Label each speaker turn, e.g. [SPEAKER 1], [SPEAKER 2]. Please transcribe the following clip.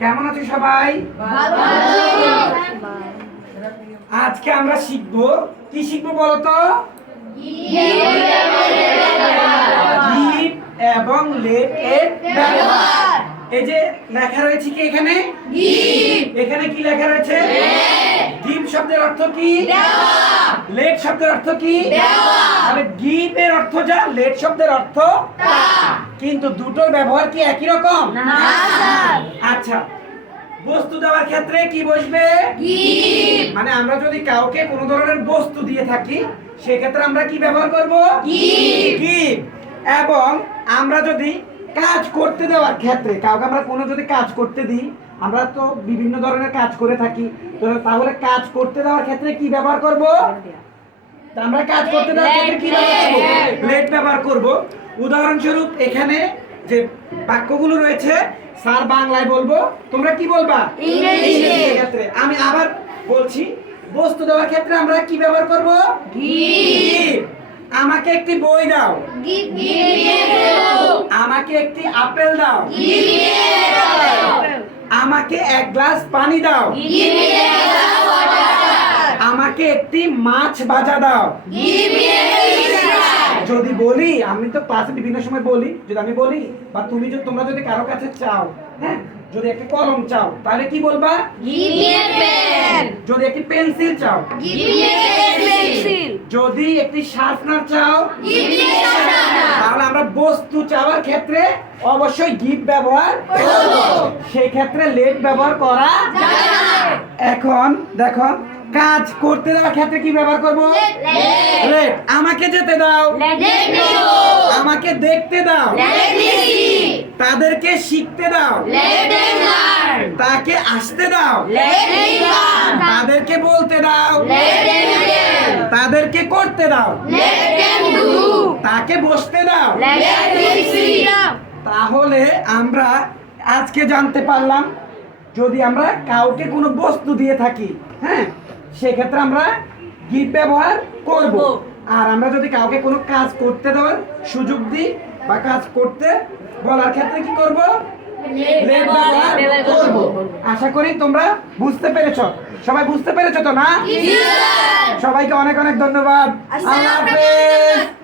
[SPEAKER 1] কেমন আছো সবাই? আজকে আমরা শিখব। কি শিখব বলতো? এবং লেট এর ব্যবহার। এই যে লেখা রয়েছে কি এখানে? এখানে কি লেখা রয়েছে? গিভ শব্দের অর্থ কি? লেট শব্দের অর্থ কি? তাহলে গিভ এর অর্থ যা লেট শব্দের অর্থ কিন্তু দুটোর ব্যবহার কি একই রকম? আচ্ছা বস্তু দেওয়ার ক্ষেত্রে কি বসবে? মানে আমরা যদি কাউকে কোনো ধরনের বস্তু দিয়ে থাকি সেক্ষেত্রে আমরা কি ব্যবহার করব? এবং আমরা যদি কাজ করতে দেওয়ার ক্ষেত্রে কাউকে আমরা কোনো যদি কাজ করতে দিই আমরা তো বিভিন্ন ধরনের কাজ করে থাকি তো তাহলে কাজ করতে দেওয়ার ক্ষেত্রে কি ব্যবহার করব? তা আমরা কাজ করতে দেওয়ার ক্ষেত্রে কি ব্যবহার করব? লেট ব্যবহার করব। উদাহরণস্বরূপ এখানে যে বাক্যগুলো রয়েছে স্যার বাংলায় বলব? তোমরা কি বলবা?
[SPEAKER 2] ইংরেজিতে।
[SPEAKER 1] ক্ষেত্রে। আমি আবার বলছি বস্তু দেওয়ার ক্ষেত্রে আমরা কি ব্যবহার করব। আমাকে একটি বই দাও। আমাকে একটি আপেল দাও। আমাকে এক গ্লাস পানি দাও। আমাকে একটি মাছ ভাজা দাও। যদি বলি আমি তো ক্লাসে বিভিন্ন সময় বলি যদি আমি বলি বা তুমি যদি তোমরা যদি কারও কাছে চাও হ্যাঁ যদি একটা কলম চাও তাহলে কি বলবা? যদি একটি পেন্সিল চাও। যদি একটি শার্পনার চাও। তাহলে আমরা বস্তু চাওয়ার ক্ষেত্রে অবশ্যই গিফট ব্যবহার সেই ক্ষেত্রে লেট ব্যবহার করা এখন দেখো কাজ করতে দেওয়ার ক্ষেত্রে কি ব্যবহার করব? লেট আমাকে যেতে দাও। আমাকে দেখতে দাও। তাদেরকে শিখতে দাও। তাকে আসতে দাও। তাদেরকে বলতে দাও। তাদেরকে করতে দাও। তাকে বসতে দাও। তাহলে আমরা আজকে জানতে পারলাম যদি আমরা কাউকে কোনো বস্তু দিয়ে থাকি হ্যাঁ? সেক্ষেত্রে আমরা গিফট ব্যবহার করব। আর আমরা যদি কাউকে কোনো কাজ করতে দেওয়ার সুযোগ দিই বা কাজ করতে বলার ক্ষেত্রে কি করব? আশা করি তোমরা বুঝতে পেরেছ। সবাই বুঝতে পেরেছ তো না? সবাইকে অনেক অনেক ধন্যবাদ। আল্লাহ হাফেজ।